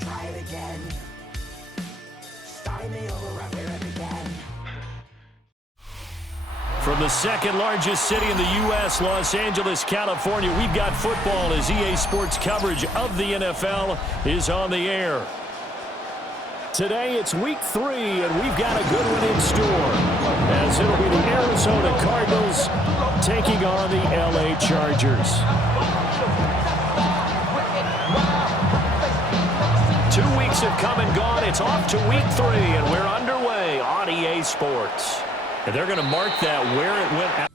try it again. Starting me over right where it began. From the second largest city in the U.S., Los Angeles, California, we've got football as EA Sports coverage of the NFL is on the air. Today it's week 3, and we've got a good one in store, as it'll be the Arizona Cardinals taking on the L.A. Chargers. 2 weeks have come and gone. It's off to week 3, and we're underway on EA Sports. And they're going to mark that where it went out.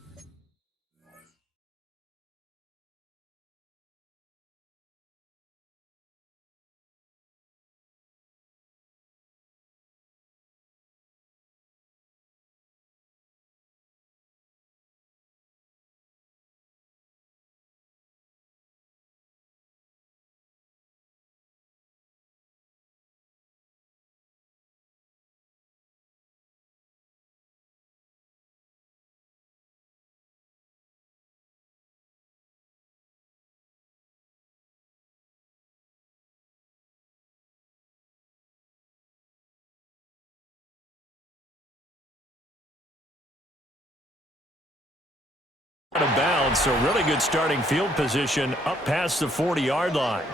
Out of bounds, so really good starting field position up past the 40-yard line.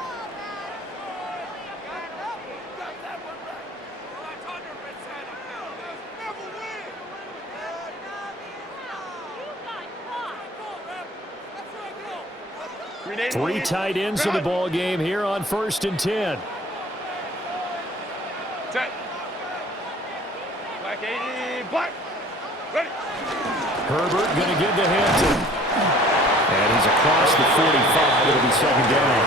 Three tight ends in the ball game here on 1st and 10. Black 80, black. Ready. Herbert going to give the hand to him. And he's across the 45. It'll be second down.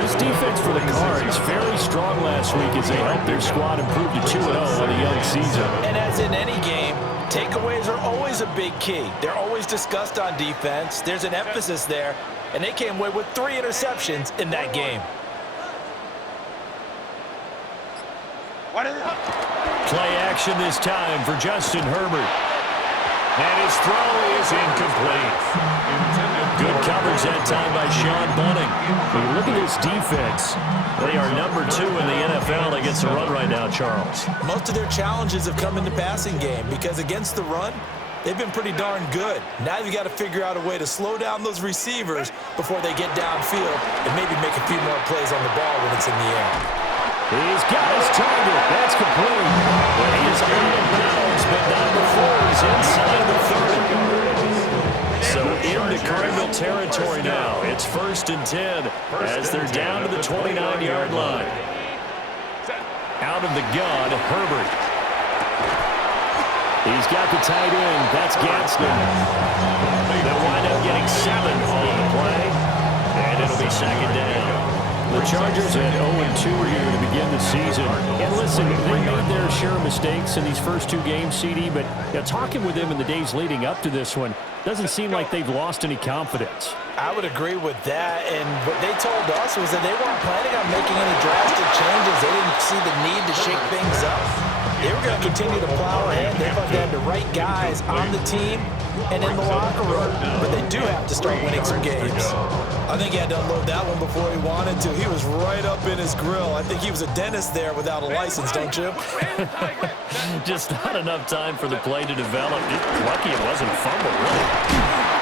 This defense for the Cards, very strong last week as they helped their squad improve to 2-0 on the young season. And as in any game, takeaways are always a big key. They're always discussed on defense. There's an emphasis there, and they came away with 3 interceptions in that game. Play action this time for Justin Herbert. And his throw is incomplete. Good coverage that time by Sean Bunting. When you look at this defense, they are number 2 in the NFL against the run right now, Charles. Most of their challenges have come in the passing game because against the run, they've been pretty darn good. Now you've got to figure out a way to slow down those receivers before they get downfield and maybe make a few more plays on the ball when it's in the air. He's got his target. That's complete. But he is out of bounds, but not before he's inside the 30. So into Cardinal territory now. It's 1st and 10 as they're down to the 29-yard line. Out of the gun, Herbert. He's got the tight end. That's Gaston. They'll wind up getting 7 on the play, and it'll be second down. The Chargers at 0-2 here to begin the season. And listen, they made their share of mistakes in these first 2 games, CD, but talking with them in the days leading up to this one, doesn't seem like they've lost any confidence. I would agree with that, and what they told us was that they weren't planning on making any drastic changes. They didn't see the need to shake things up. They were going to continue to plow ahead. They thought they had the right guys on the team and in the locker room, but they do have to start winning some games. I think he had to unload that one before he wanted to. He was right up in his grill. I think he was a dentist there without a license, don't you? Just not enough time for the play to develop. Lucky it wasn't a fumble, really.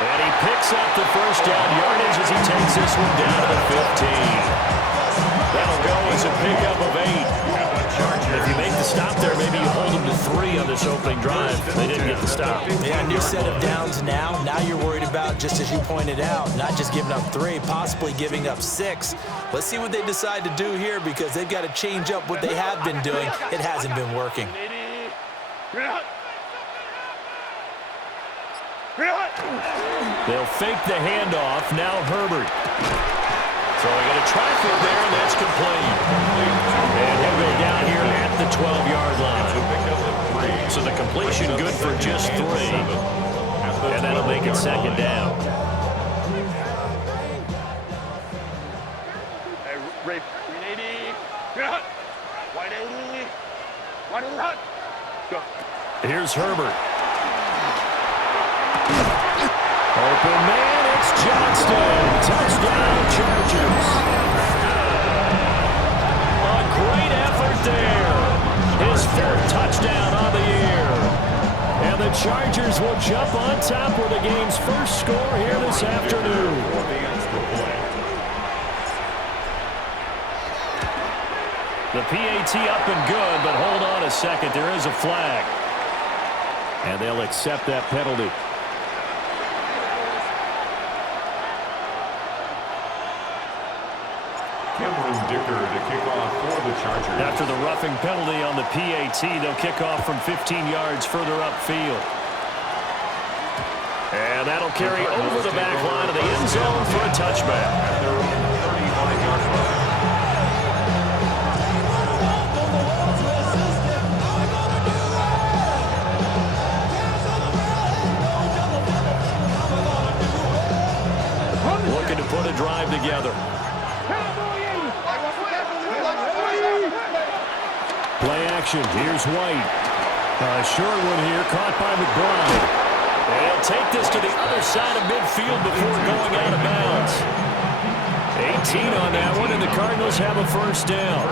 And he picks up the first down yardage as he takes this one down to the 15. That'll go as a pickup of 8. If you make the stop there, maybe you hold them to 3 on this opening drive. They didn't get the stop. Yeah, new set of downs now. Now you're worried about, just as you pointed out, not just giving up 3, possibly giving up 6. Let's see what they decide to do here because they've got to change up what they have been doing. It hasn't been working. They'll fake the handoff. Now Herbert. Throwing a traffic there, and that's complete. And he'll go down here at the 12-yard line. So the completion good for just 3. And that'll make it second down. Ray, 380. White 80. White 80. Go. Here's Herbert. Open man, it's Johnston. Touchdown, Chargers. the Chargers will jump on top with the game's first score here this afternoon. The PAT up and good, but hold on a second. There is a flag. And they'll accept that penalty. Cameron Dicker to kick off for the Chargers. After the roughing penalty on the PAT, they'll kick off from 15 yards further upfield. And that'll carry over the back line of the end zone for a touchback. At their own 35-yard line. Looking to put a drive together. Play action. Here's White. A short one here, caught by McBride. And he'll take this to the other side of midfield before going out of bounds. 18 on that one, and the Cardinals have a first down.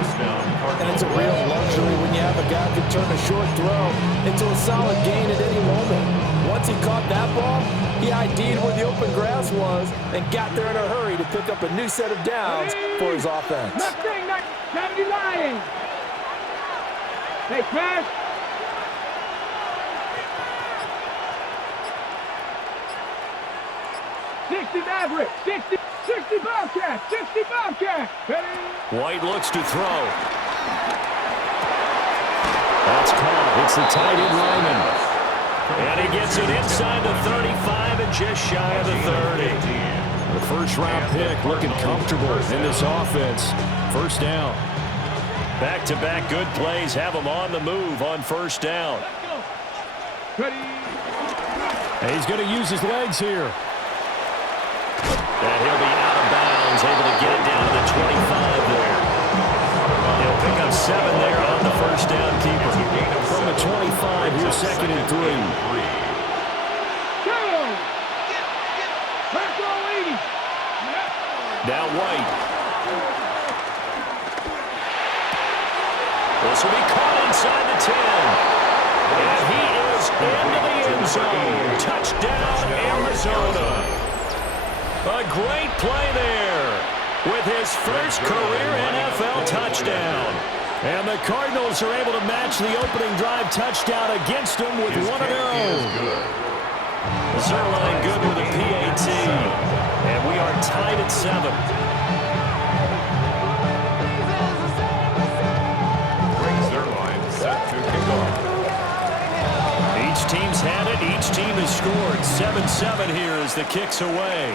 And it's a real luxury when you have a guy who can turn a short throw into a solid gain at any moment. Once he caught that ball, he ID'd where the open grass was and got there in a hurry to pick up a new set of downs for his offense. Can't be lying. Hey, Chris. 60 Maverick, 60 Bobcat, 60 Bobcat. Ready? White looks to throw. That's caught. It's the tight end Lyman. And he gets it inside the 35 and just shy of the 30. The first-round pick looking comfortable in this offense. First down. Back-to-back good plays have him on the move on first down. Ready? And he's going to use his legs here. And he'll be out of bounds, able to get it down to the 25 there. He'll pick up 7 there on the first down keeper. From the 25, here's second and 3. Now White. This will be caught inside the 10. And he is into the end zone. Touchdown, Arizona. A great play there with his first career NFL touchdown. And the Cardinals are able to match the opening drive touchdown against them with one of their own. Zerline good with a PAT. And we are tied at 7. Zerline set to kick off. Each team's had it. Each team has scored. 7-7 here as the kick's away.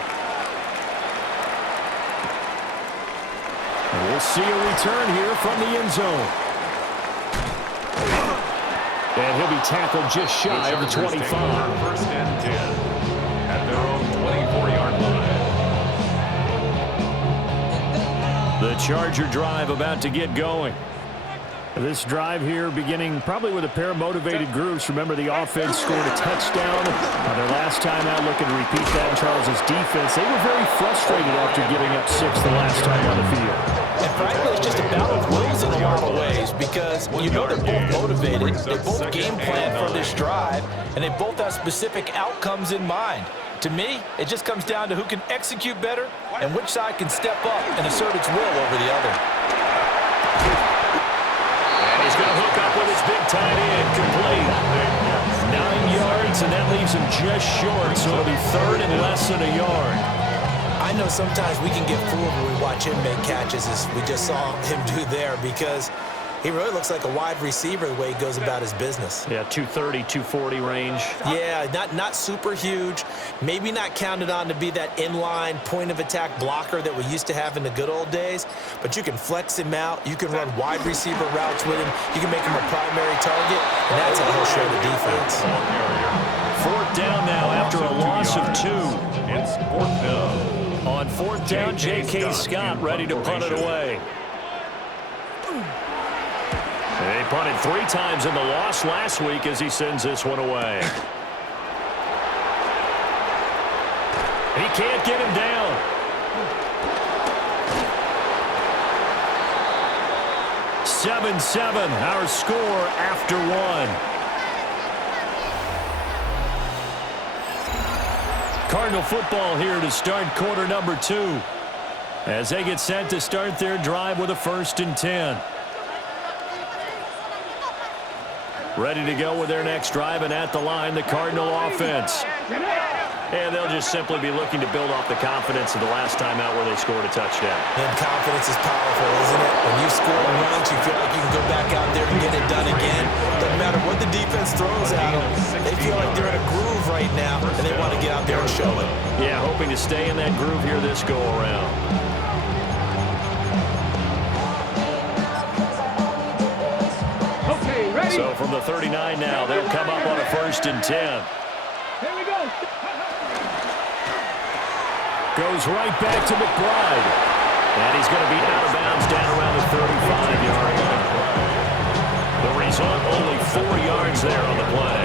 And we'll see a return here from the end zone. And he'll be tackled just shy of the 25. First and 10 at their own 24-yard line. The Charger drive about to get going. This drive here beginning probably with a pair of motivated groups. Remember, the offense scored a touchdown. Their last time out, looking to repeat that in Charles' defense. They were very frustrated after giving up 6 the last time on the field. And frankly, it's just a battle of wills in a lot of ways because you know they're both motivated. They both game plan for this drive, and they both have specific outcomes in mind. To me, it just comes down to who can execute better and which side can step up and assert its will over the other. And he's going to hook up with his big tight end, complete. 9 yards, and that leaves him just short, so it'll be third and less than a yard. I know sometimes we can get fooled when we watch him make catches as we just saw him do there because he really looks like a wide receiver the way he goes about his business. Yeah, 230, 240 range. Yeah, not super huge. Maybe not counted on to be that inline point-of-attack blocker that we used to have in the good old days, but you can flex him out. You can run wide receiver routes with him. You can make him a primary target, and that's how he'll show the defense. Fourth down now after a loss of 2. It's fourth down. On fourth down, J.K. Scott ready to punt it away. They punted 3 times in the loss last week as he sends this one away. He can't get him down. Seven, our score after 1. Cardinal football here to start quarter number 2. As they get set to start their drive with a 1st and 10. Ready to go with their next drive, and at the line, the Cardinal offense. And they'll just simply be looking to build off the confidence of the last time out where they scored a touchdown. And confidence is powerful, isn't it? When you score once, you feel like you can go back out there and get it done again. Doesn't matter what the defense throws at them. They feel like they're in a groove right now, and they want to get out there and show it. Yeah, hoping to stay in that groove here this go-around. Okay, ready? So from the 39 now, they'll come up on a 1st and 10. Here we go. Goes right back to McBride. And he's going to be out of bounds down around the 35-yard line. The result, only 4 yards there on the play.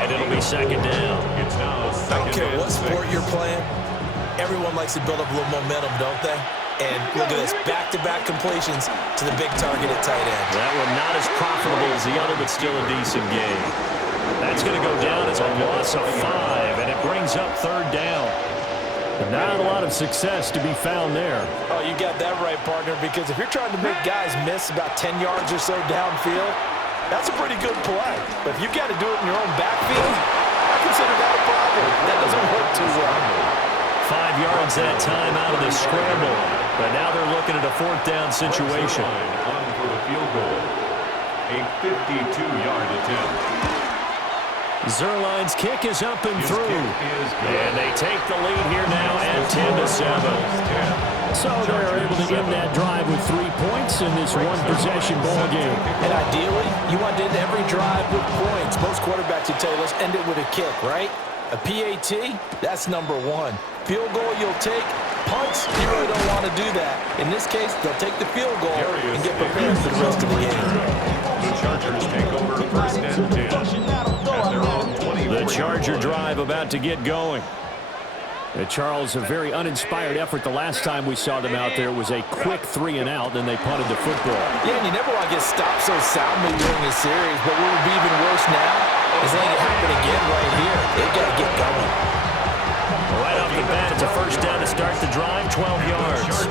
And it'll be 2nd down. It's now I don't care what sport you're playing. Everyone likes to build up a little momentum, don't they? And look at this, back-to-back completions to the big target at tight end. That one not as profitable as the other, but still a decent game. That's going to go down as a loss of 5, and it brings up 3rd down. Not a lot of success to be found there. Oh, you got that right, partner, because if you're trying to make guys miss about 10 yards or so downfield, that's a pretty good play. But if you've got to do it in your own backfield, I consider that a problem. That doesn't work too well. 5 yards that time out of the scramble. But now they're looking at a 4th down situation. On for the field goal. A 52-yard attempt. Zuerlein's kick is up and through. And they take the lead here now at 10-7. So they're able to end that drive with 3 points in this one-possession ball game. And ideally, you want to end every drive with points. Most quarterbacks would tell you, let's end it with a kick, right? A PAT, that's number 1. Field goal you'll take. Punts, you really don't want to do that. In this case, they'll take the field goal and get prepared for the rest of the game. The Chargers take over 1st and 10. The Charger drive about to get going. Charles, a very uninspired effort the last time we saw them out there. It was a quick 3-and-out, then they punted the football. Yeah, and you never want to get stopped so soundly during this series, but what would be even worse now is letting it happen again right here. They've got to get going. Right off the bat, it's a 1st down to start the drive, 12 yards.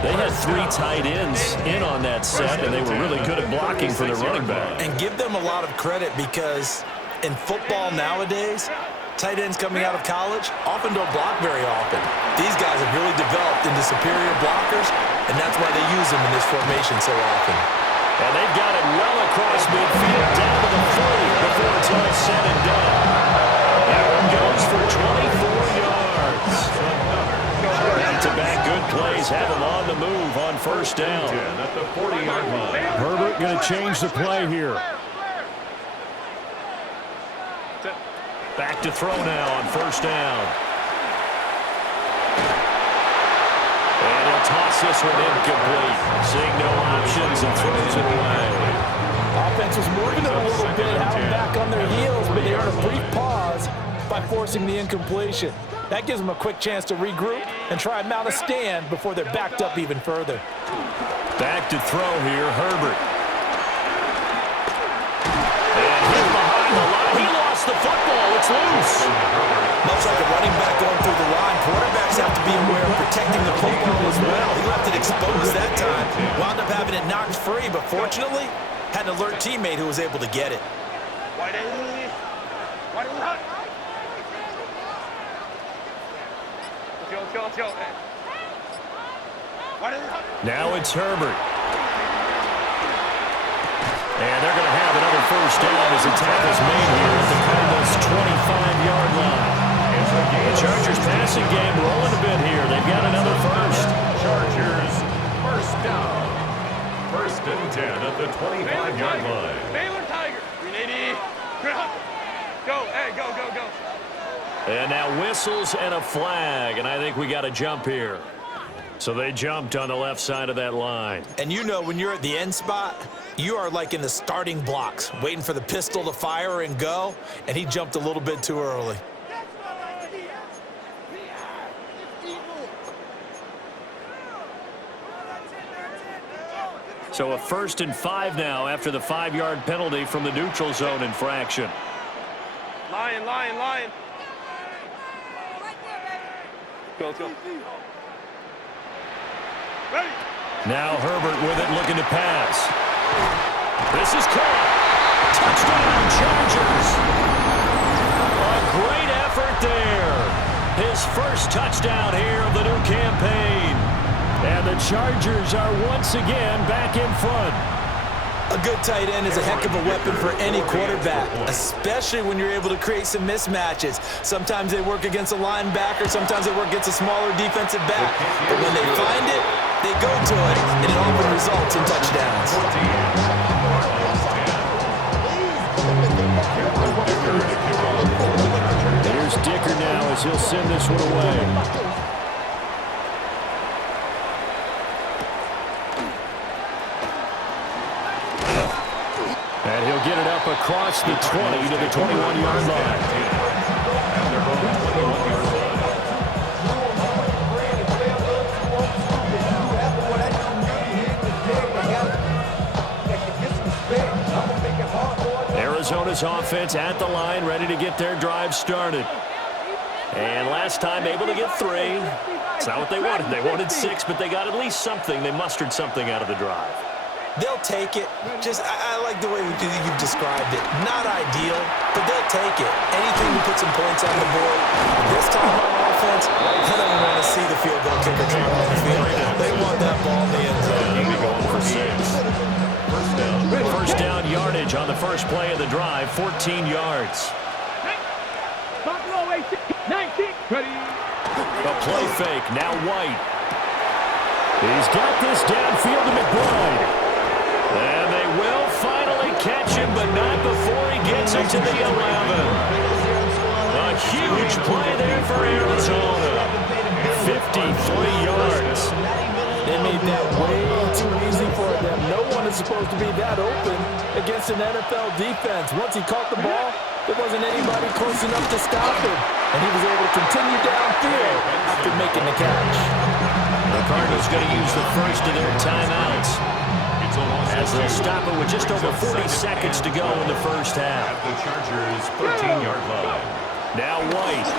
They had 3 tight ends in on that set, and they were really good at blocking for their running back. And give them a lot of credit because in football nowadays, tight ends coming out of college often don't block very often. These guys have really developed into superior blockers, and that's why they use them in this formation so often. And they've got it well across midfield, down to the 40 before it's all said and done. That one goes for 24 yards. Back-to-back good plays have them on the move on 1st down. At the 40-yard line. Herbert going to change the play here. Back to throw now on 1st down. And he'll toss this one incomplete. Seeing no options and throws it away. Offense was working them a little bit, having back on their heels, but they earned a brief pause by forcing the incompletion. That gives them a quick chance to regroup and try and mount a stand before they're backed up even further. Back to throw here, Herbert. And hit behind the line. He lost the football. It's loose. Much like a running back going through the line, quarterbacks have to be aware of protecting the football as well. He left it exposed that time. Wound up having it knocked free, but fortunately, had an alert teammate who was able to get it. Now it's Herbert. And they're going to have another 1st down as the tackle's made here at the Cardinals' 25-yard line. The Chargers passing game rolling a bit here. They've got another 1st. Chargers 1st down. 1st and 10 at the 25-yard line. Baylor Tigers. 380. Go. Hey, go. And now whistles and a flag, and I think we got a jump here. So they jumped on the left side of that line. And you know when you're at the end spot, you are like in the starting blocks, waiting for the pistol to fire and go, and he jumped a little bit too early. So a 1st and 5 now after the 5-yard penalty from the neutral zone infraction. Lion. Let's go. Now Herbert with it, looking to pass. This is caught. Touchdown, Chargers. A great effort there. His first touchdown here of the new campaign. And the Chargers are once again back in front. A good tight end is a heck of a weapon for any quarterback, especially when you're able to create some mismatches. Sometimes they work against a linebacker, sometimes they work against a smaller defensive back. But when they find it, they go to it, and it often results in touchdowns. Here's Dicker now as he'll send this one away. And he'll get it up across the 20 to the 21-yard line. Arizona's offense at the line, ready to get their drive started. And last time able to get 3. It's not what they wanted. They wanted 6, but they got at least something. They mustered something out of the drive. They'll take it. I like the way you've described it. Not ideal, but they'll take it. Anything to put some points on the board. This time on offense, I don't want to see the field goal kicker come on the field. They want that ball in the end zone. They'll be going for 6. First down yardage on the first play of the drive, 14 yards. Buffalo 18, 19. Ready. A play fake, now White. He's got this downfield to McBride. And they will finally catch him, but not before he gets it to the 11. A huge play there for Arizona. 53 yards. They made that way too easy for them. No one is supposed to be that open against an NFL defense. Once he caught the ball, there wasn't anybody close enough to stop him. And he was able to continue downfield after making the catch. The Cardinals going to use the first of their timeouts as they'll stop it with just over 40 seconds to go in the first half. At the Chargers' 13-yard line. Now White.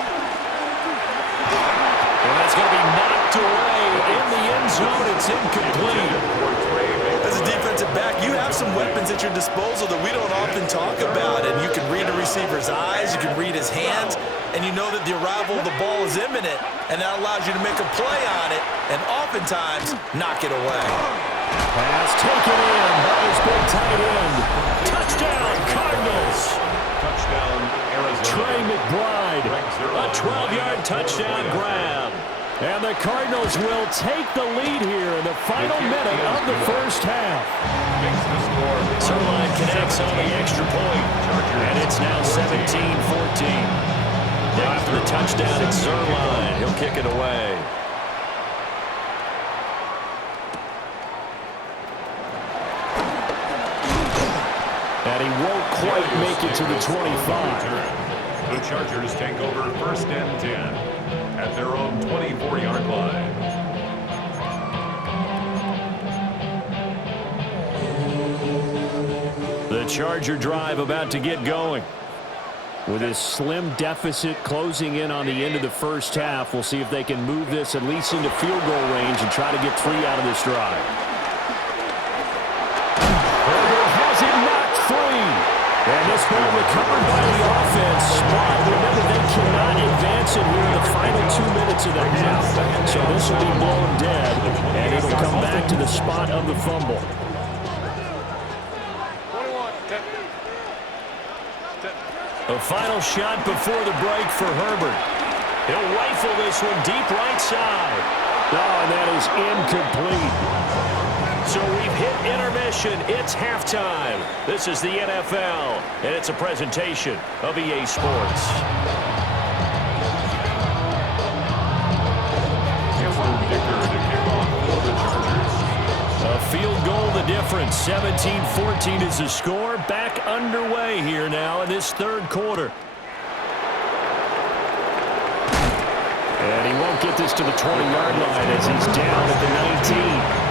And that's going to be knocked away in the end zone. It's incomplete. As a defensive back, you have some weapons at your disposal that we don't often talk about. And you can read a receiver's eyes, you can read his hands, and you know that the arrival of the ball is imminent. And that allows you to make a play on it and oftentimes knock it away. Pass taken in by his big tight end. Touchdown, Cardinals. Touchdown, Arizona. Trey McBride, a 12-yard touchdown grab. And the Cardinals will take the lead here in the final minute of the first half. Zerline connects on the extra point. And it's now 17-14. Now after the touchdown, it's Zerline. He'll kick it away. And he won't quite make it to the 25. The Chargers take over first and 10 at their own 24-yard line. The Charger drive about to get going. With his slim deficit closing in on the end of the first half, we'll see if they can move this at least into field goal range and try to get 3 out of this drive. Herbert has it knocked free. And this ball recovered by the offense. Spot. Remember, they cannot advance it here in the final 2 minutes of the half. So this will be blown dead, and it'll come back to the spot of the fumble. 21, 10. A final shot before the break for Herbert. He'll rifle this one deep right side. Oh, and that is incomplete. So we've hit intermission. It's halftime. This is the NFL, and it's a presentation of EA Sports. A field goal the difference. 17-14 is the score. Back underway here now in this third quarter. And he won't get this to the 20-yard line as he's down at the 19.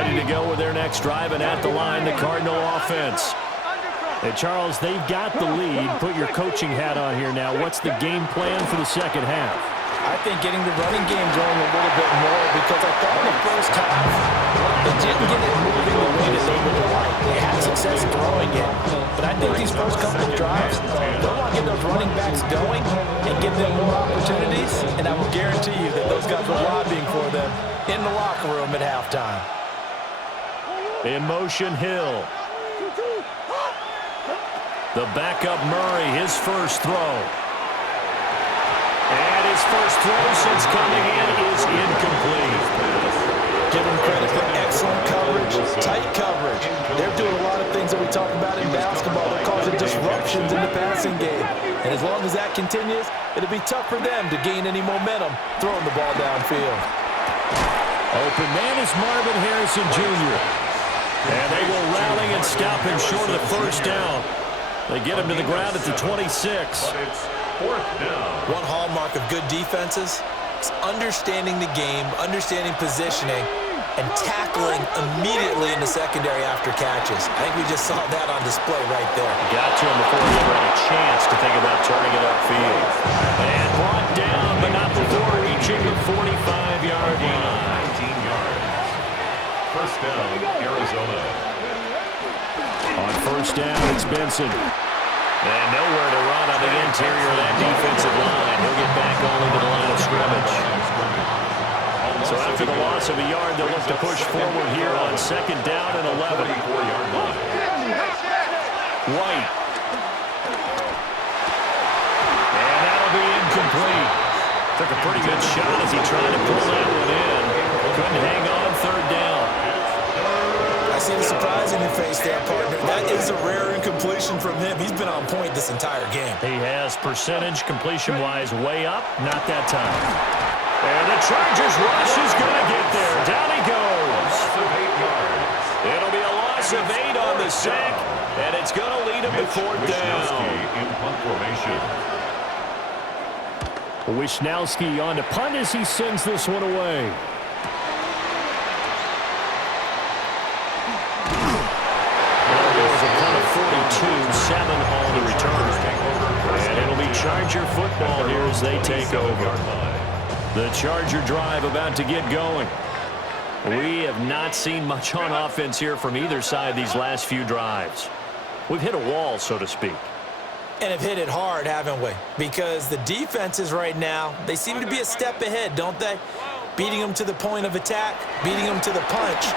Ready to go with their next drive, and at the line, the Cardinal offense. Hey, Charles, they've got the lead. Put your coaching hat on here now. What's the game plan for the second half? I think getting the running game going a little bit more, because I thought in the first half they didn't get it moving the way that they would like. They had success throwing it. But I think these first couple of drives, they'll want to get those running backs going and give them more opportunities. And I will guarantee you that those guys were lobbying for them in the locker room at halftime. In motion, Hill. The backup Murray, his first throw. And his first throw since coming in is incomplete. Give them credit for excellent coverage, tight coverage. They're doing a lot of things that we talk about in basketball. They're causing disruptions in the passing game. And as long as that continues, it'll be tough for them to gain any momentum throwing the ball downfield. Open man is Marvin Harrison Jr. And they will rally and stop him short of the first down. They get him to the ground at the 26. Fourth down. One hallmark of good defenses is understanding the game, understanding positioning, and tackling immediately in the secondary after catches. I think we just saw that on display right there. Got to him before he ever had a chance to think about turning it upfield. And brought down, but not before reaching the 45-yard line. 19 yards. First down, Arizona. On first down, it's Benson. And nowhere to run on the interior of that defensive line. He'll get back only to the line of scrimmage. So after the loss of a yard, they'll look to push forward here on second down and 11. 34-yard line. White. And that'll be incomplete. Took a pretty good shot as he tried to pull that one in. Couldn't hang on third down. I see the surprise in your face there, partner. That is a rare incompletion from him. He's been on point this entire game. He has percentage completion-wise way up. Not that time. And the Chargers rush is going to get there. Down he goes. It'll be a loss of 8 on the sack, and it's going to lead him to fourth down. In punt formation. Wisnowski on to punt as he sends this one away. There's a punt of 42, 7 on the return. And it'll be Charger football here as they take over. The Charger drive about to get going. We have not seen much on offense here from either side these last few drives. We've hit a wall, so to speak. And have hit it hard, haven't we? Because the defenses right now, they seem to be a step ahead, don't they? Beating them to the point of attack, beating them to the punch.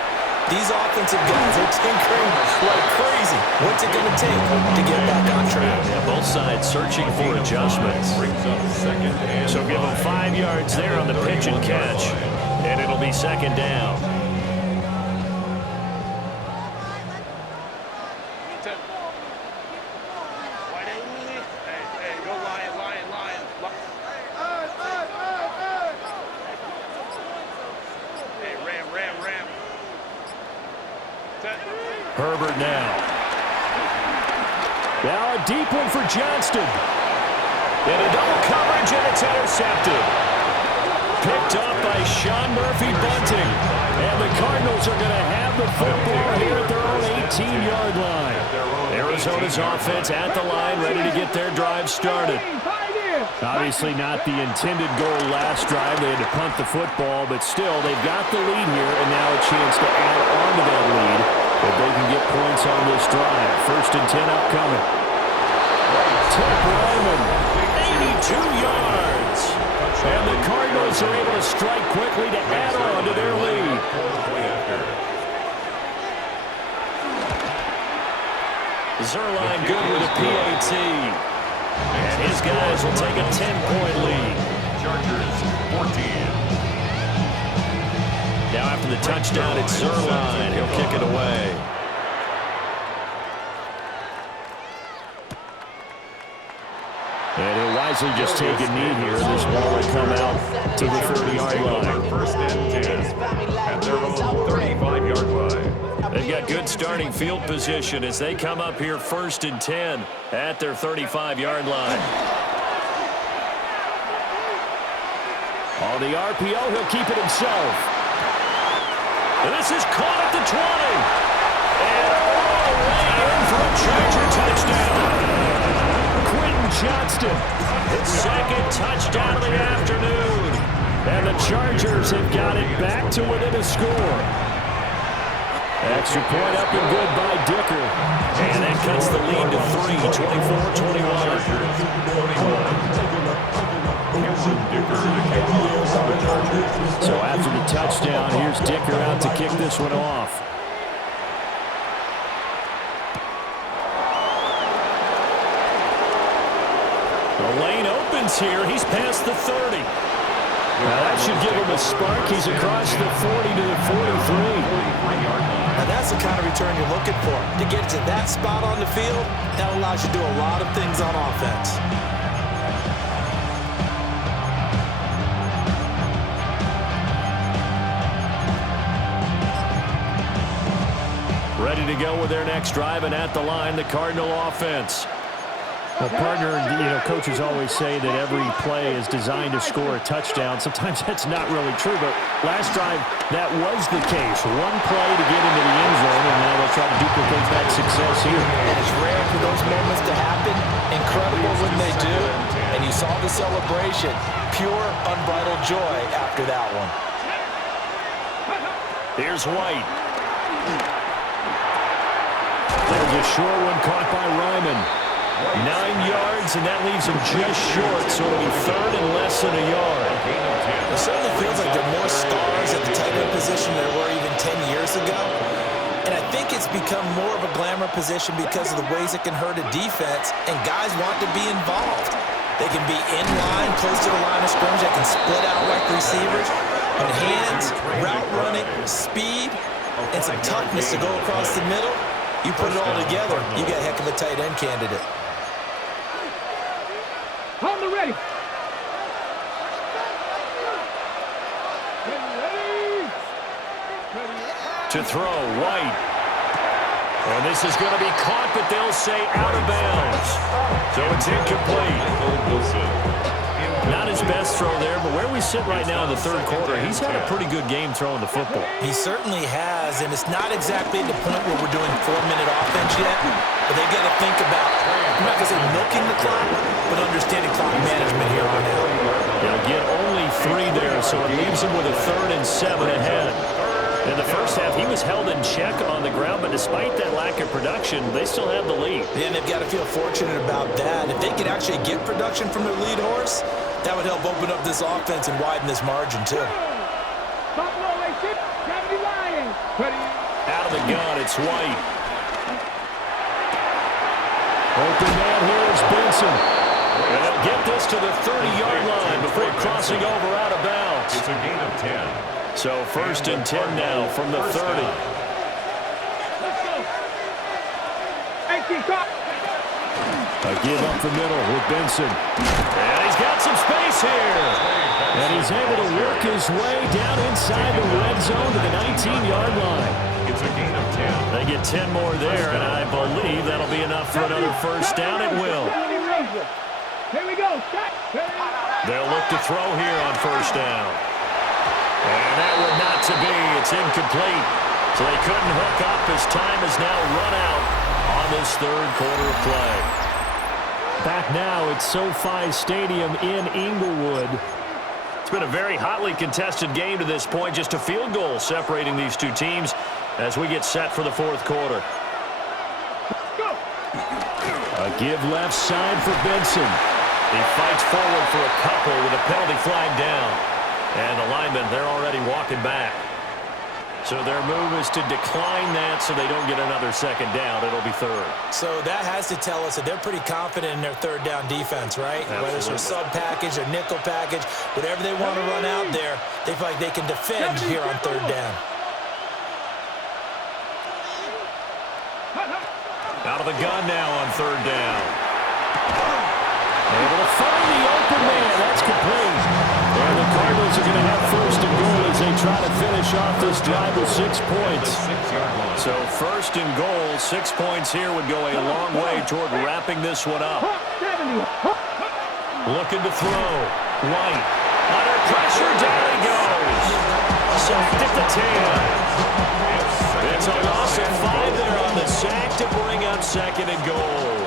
These offensive guys are tinkering like crazy. What's it going to take to get back on track? Yeah, both sides searching for adjustments. So give them 5 yards there on the pitch and catch. And it'll be second down. Hey, go Lion. Hey, Ram. Herbert now. Now a deep one for Johnston. And a double coverage, and it's intercepted. Picked up by Sean Murphy-Bunting. And the Cardinals are going to have the football here at their own 18-yard line. Arizona's offense at the line, ready to get their drive started. Obviously not the intended goal last drive. They had to punt the football, but still, they've got the lead here, and now a chance to add on to that lead if they can get points on this drive. First and 10 upcoming. Tip Ryman, 82 yards. And the Cardinals are able to strike quickly to add on to their lead. Zuerlein good with a PAT. And his guys will take a 10-point lead. Chargers 14. Now after the touchdown, it's Zuerlein. He'll kick it away. And he'll wisely just take a knee here. This ball will come out to the 30-yard line. First and 10 at their own 35-yard line. They've got good starting field position as they come up here first and 10 at their 35-yard line. On the RPO, he'll keep it himself. This is caught at the 20. And all the way in for a Charger touchdown. Quentin Johnston, his second touchdown of the afternoon. And the Chargers have got it back to within a score. Extra point up and good by Dicker. And that cuts the lead to 3, 24-21. So after the touchdown, here's Dicker out to kick this one off. The lane opens here. He's past the 30. Now that should give him a spark. He's across the 40 to the 43. Now that's the kind of return you're looking for. To get to that spot on the field, that allows you to do a lot of things on offense. Ready to go with their next drive, and at the line, the Cardinal offense. Well, partner, coaches always say that every play is designed to score a touchdown. Sometimes that's not really true, but last drive, that was the case. One play to get into the end zone, and now they'll try to duplicate that success here. And it's rare for those moments to happen. Incredible when they do. And you saw the celebration. Pure, unbridled joy after that one. Here's White. There's a short one caught by Ryman. 9 yards, and that leaves him just short, so it'll be third and less than a yard. It certainly feels like there are more stars at the tight end position than there were even 10 years ago. And I think it's become more of a glamour position because of the ways it can hurt a defense, and guys want to be involved. They can be in line, close to the line of scrimmage. They can split out like receivers. But hands, route running, speed, and some toughness to go across the middle, you put it all together, you got a heck of a tight end candidate. On the ready. To throw, White. And this is going to be caught, but they'll say out of bounds. So it's incomplete. Not his best throw there, but where we sit right now in the third quarter, he's had a pretty good game throwing the football. He certainly has, and it's not exactly at the point where we're doing 4-minute offense yet, but they've got to think about, I'm not going to say milking the clock, but understanding clock management here on out. They'll get only 3 there, so it leaves him with a 3rd and 7 ahead. In the first half, he was held in check on the ground, but despite that lack of production, they still have the lead. Yeah, and they've got to feel fortunate about that. If they could actually get production from their lead horse, that would help open up this offense and widen this margin, too. Out of the gun, it's White. Open man here is Benson. And they'll get this to the 30-yard line before crossing over out of bounds. It's a gain of 10. So 1st and 10 now from the 30. A give up the middle with Benson. And he's got some space here. And he's able to work his way down inside the red zone to the 19-yard line. It's a gain of 10. They get 10 more there, and I believe that'll be enough for another first down. It will. Here we go. They'll look to throw here on first down. And that would not to be. It's incomplete. So they couldn't hook up as time is now run out on this third quarter of play. Back now at SoFi Stadium in Inglewood. It's been a very hotly contested game to this point. Just a field goal separating these two teams as we get set for the fourth quarter. A give left side for Benson. He fights forward for a couple with a penalty flag down. And the linemen, they're already walking back. So their move is to decline that so they don't get another second down. It'll be third. So that has to tell us that they're pretty confident in their third down defense, right? Absolutely. Whether it's a sub package or nickel package, whatever they want to run out there, they feel like they can defend here on third down. Out of the gun now on third down. Able to find the open man. That's complete. And the Cardinals are going to have first and goal as they try to finish off this drive with 6 points. So first and goal, 6 points here would go a long way toward wrapping this one up. Looking to throw. White. Under pressure, down he goes. Sacked at the 10. It's a loss of 5 there on the sack to bring up second and goal.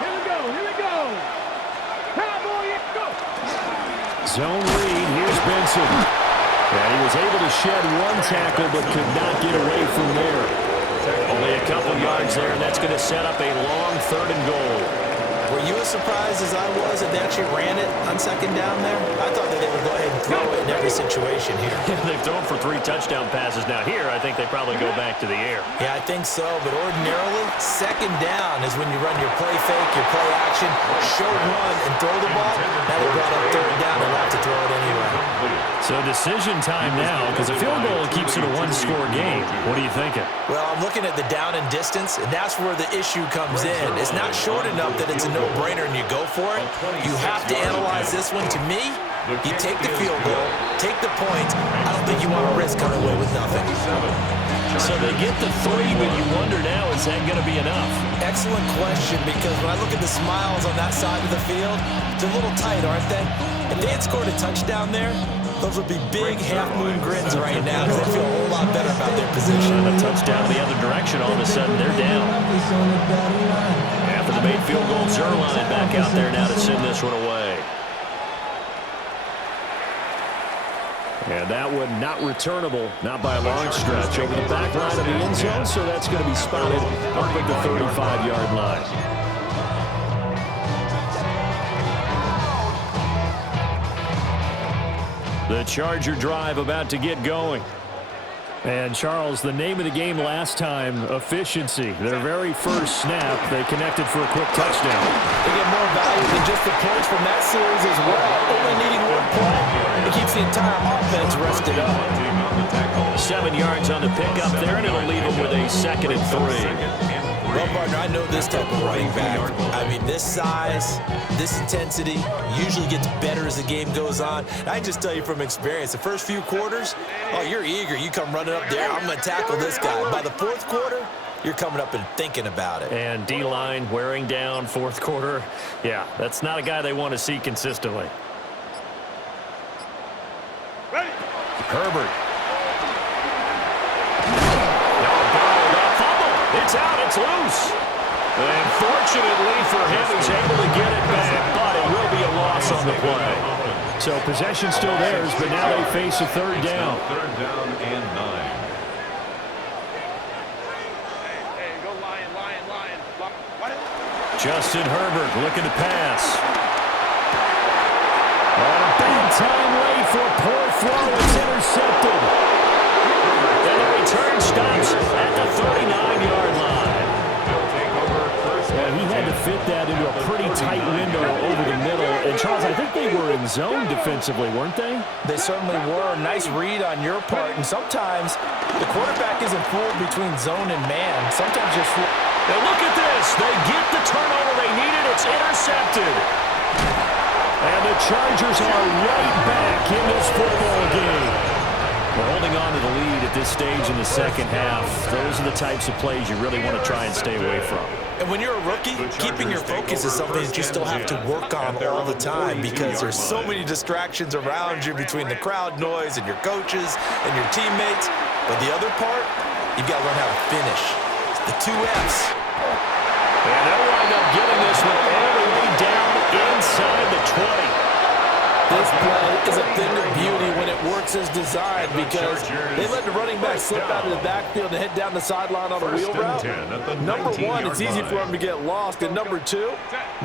Here we go. Cowboy, go. Zone read. Here's Benson. And he was able to shed one tackle but could not get away from there. Only a couple yards there, and that's going to set up a long 3rd and goal. Were you as surprised as I was that they actually ran it on second down there? I thought that they would go ahead and throw it in every situation here. They've thrown for 3 touchdown passes. Now here, I think they probably go back to the air. Yeah, I think so, but ordinarily, second down is when you run your play fake, your play action, show run, and throw the ball. Now they brought up 3rd down, they'll have to throw it anyway. So decision time now, because a field goal keeps it a 1-score game. What are you thinking? Well, I'm looking at the down and distance, and that's where the issue comes in. It's not short enough that it's a no-brainer and you go for it. You have to analyze this one. To me, you take the field goal, take the points. I don't think you want to risk coming away with nothing. So they get the 3, but you wonder now, is that going to be enough? Excellent question, because when I look at the smiles on that side of the field, they're a little tight, aren't they? If they had scored a touchdown there, those would be big half-moon grins right now because they feel a whole lot better about their position. And a touchdown the other direction, all of a sudden they're down. After the made field goal, Zuerlein back out there now to send this one away. And that one not returnable, not by a long stretch, over the back line of the end zone, so that's going to be spotted up at the 35-yard line. The Charger drive about to get going. And, Charles, the name of the game last time, efficiency. Their very first snap, they connected for a quick touchdown. They get more value than just the points from that series as well. Only needing one play, it keeps the entire offense rested up. 7 yards on the pickup there, and it'll leave them with a 2nd and 3. Well, partner, I know this type of running back. I mean, this size, this intensity usually gets better as the game goes on. I just tell you from experience, the first few quarters, oh, you're eager. You come running up there, I'm going to tackle this guy. By the 4th quarter, you're coming up and thinking about it. And D-line wearing down 4th quarter. Yeah, that's not a guy they want to see consistently. Ready. Herbert. It's out, it's loose. And fortunately for him, he's able to get it back, but it will be a loss on the play. So possession still theirs, but now they face a 3rd down. 3rd down and 9. Hey, go Lion. Justin Herbert looking to pass. On a big time late for a poor throw. It's intercepted. And the return stops at the 39-yard line. Well, he had to fit that into a pretty tight window over the middle. And, Charles, I think they were in zone defensively, weren't they? They certainly were. Nice read on your part. And sometimes the quarterback isn't fooled between zone and man. Sometimes you're fooled. Now look at this. They get the turnover they needed. It's intercepted. And the Chargers are right back in this football game. We're holding on to the lead at this stage in the second half. Those are the types of plays you really want to try and stay away from. And when you're a rookie, keeping your focus is something that you still have to work on all the time because there's so many distractions around you between the crowd noise and your coaches and your teammates. But the other part, you've got to learn how to finish. It's the 2 Fs. And they'll wind up getting this one all the way down inside the 20. This play is a thing of beauty when it works as designed because they let the running back slip out of the backfield and head down the sideline on a wheel route. Number 1, it's easy for him to get lost. And number 2,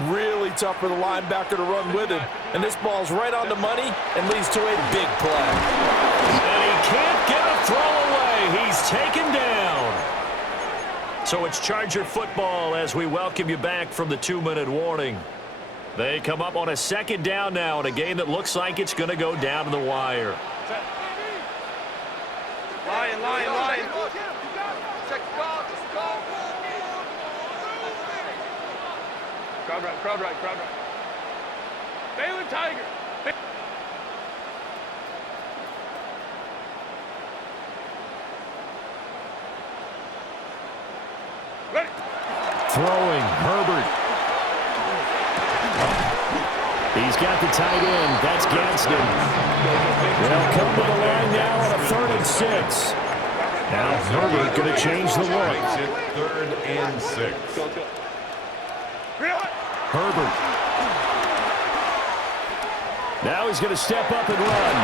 really tough for the linebacker to run with him. And this ball's right on the money and leads to a big play. And he can't get a throw away. He's taken down. So it's Charger football as we welcome you back from the 2-minute warning. They come up on a 2nd down now in a game that looks like it's going to go down to the wire. Lion. Crowd right. Baylor Tiger. Ready. Throwing, Herbert. He's got the tight end. That's Gadsden. They'll come to the line now on a 3rd and 6. Now Herbert going to change the look. 3rd and 6. Herbert. Now he's going to step up and run.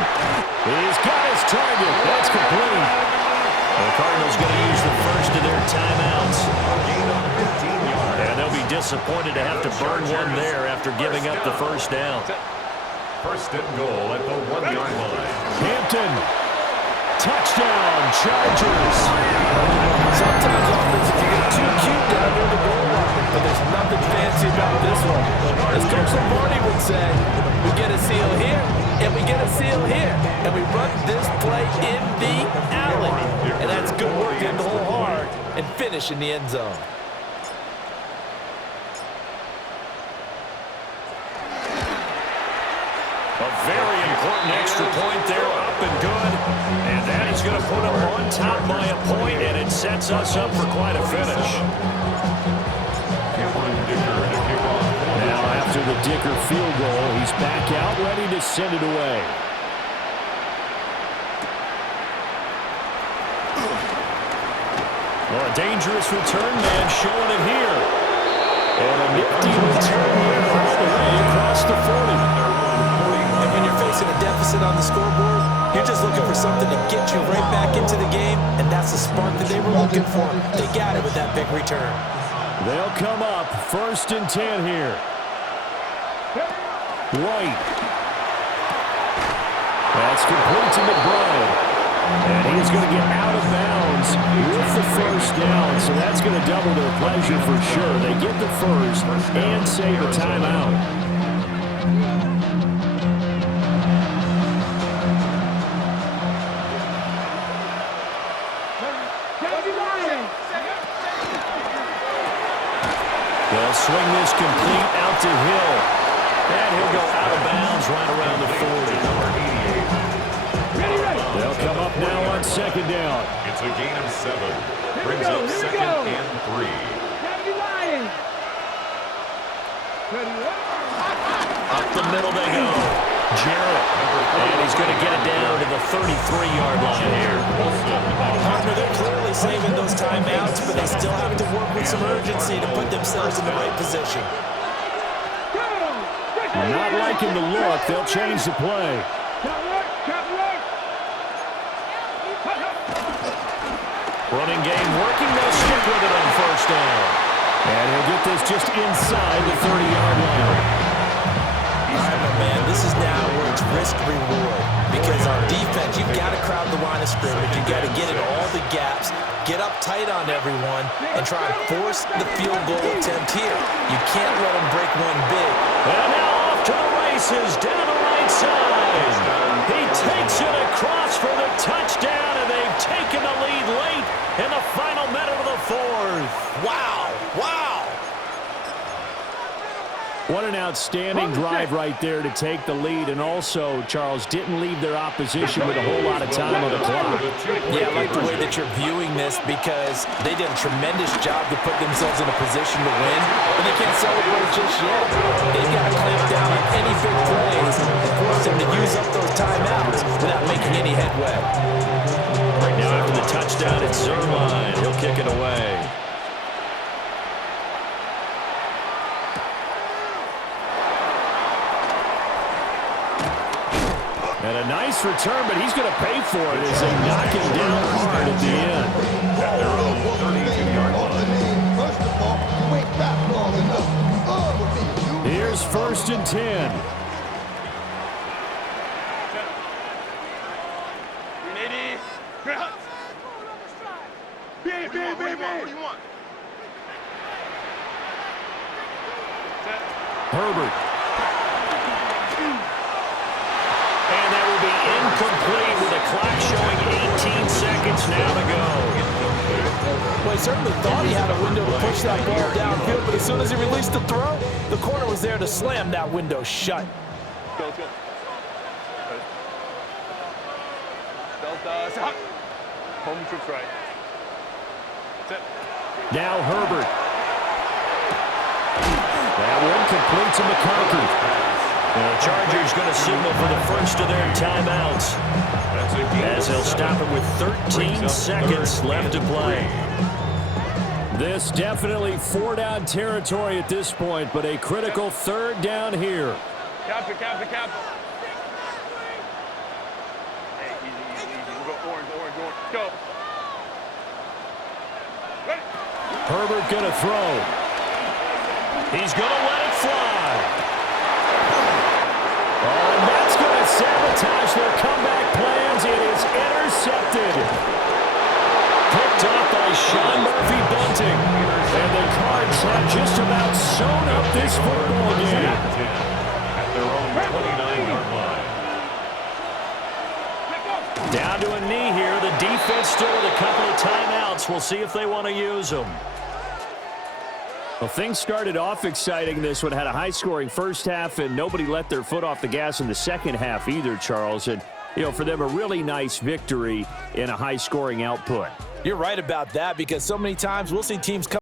He's got his target. That's complete. The Cardinals going to use the first of their timeouts. And they'll be disappointed to have to burn one there after giving up the first down. 1st and goal at the 1-yard line. Hampton. Touchdown, Chargers. Sometimes offenses can get too cute down near the goal line, but there's nothing fancy about this one. As Coach Lombardi would say, we get a seal here, and we get a seal here, and we run this play in the alley. And that's good work in the whole hard and finish in the end zone. A very important extra point there, up and good. And that is going to put them on top by a point, and it sets us up for quite a finish. Now after the Dicker field goal, he's back out, ready to send it away. Well, a dangerous return man showing it here. And a nifty return here all the way across the 40. And when you're facing a deficit on the scoreboard, you're just looking for something to get you right back into the game, and that's the spark that they were looking for. They got it with that big return. They'll come up 1st and 10 here. White. That's complete to McBride. And he's going to get out of bounds with the first down, so that's going to double their pleasure for sure. They get the first and save a timeout. They'll swing this complete out to Hill. And he'll go out of bounds right around the 40. They'll come up now on 2nd down. It's a gain of 7. Brings up 2nd and 3. Up the middle they go. Jarrett. And he's going to get it down to the 33-yard line here. Partner, they're clearly saving those timeouts, but they still have to work with some urgency to put themselves in the right position. Not liking the look. They'll change the play. Running game working. They'll stick with it on 1st down. And he'll get this just inside the 30-yard line. All right, my man, this is now where it's risk-reward. Because on defense, you've got to crowd the line of scrimmage. You've got to get in all the gaps, get up tight on everyone, and try and force the field goal attempt here. You can't let them break one big. And now off to the races down the right side. He takes it across for the touchdown, and they've taken the lead late in the final minute of the 4th. Wow, wow. What an outstanding drive right there to take the lead. And also, Charles, didn't leave their opposition with a whole lot of time on the clock. Yeah, I like the way that you're viewing this because they did a tremendous job to put themselves in a position to win, but they can't celebrate just yet. They've got to clamp down on any big plays and force them to use up those timeouts without making any headway. Right now, after the touchdown at zone line, he'll kick it away. And a nice return, but he's going to pay for it as they knock him down hard at the end. At their own 32-yard line. Here's 1st and 10. Herbert. And that will be incomplete with the clock showing 18 seconds now to go. Well, he certainly thought he had a window to push that ball downfield, but as soon as he released the throw, the corner was there to slam that window shut. Let's go. Delta. Home troops right. Set. Now Herbert. That one complete to McConkey. The Chargers going to signal for the first of their timeouts, as they'll stop it with 13 seconds left to play. This definitely four-down territory at this point, but a critical third down here. Cap it. Hey, easy. We'll go orange. Go. Ready? Herbert going to throw. He's going to let it fly. Oh, and that's going to sabotage their comeback plans. It is intercepted. Picked up by Sean Murphy Bunting. And the Cards have just about sewn up this football game. At their own 29-yard line. Down to a knee here. The defense still with a couple of timeouts. We'll see if they want to use them. Well, things started off exciting. This one had a high-scoring first half, and nobody let their foot off the gas in the second half either, Charles. And, you know, for them, a really nice victory in a high-scoring output. You're right about that, because so many times we'll see teams come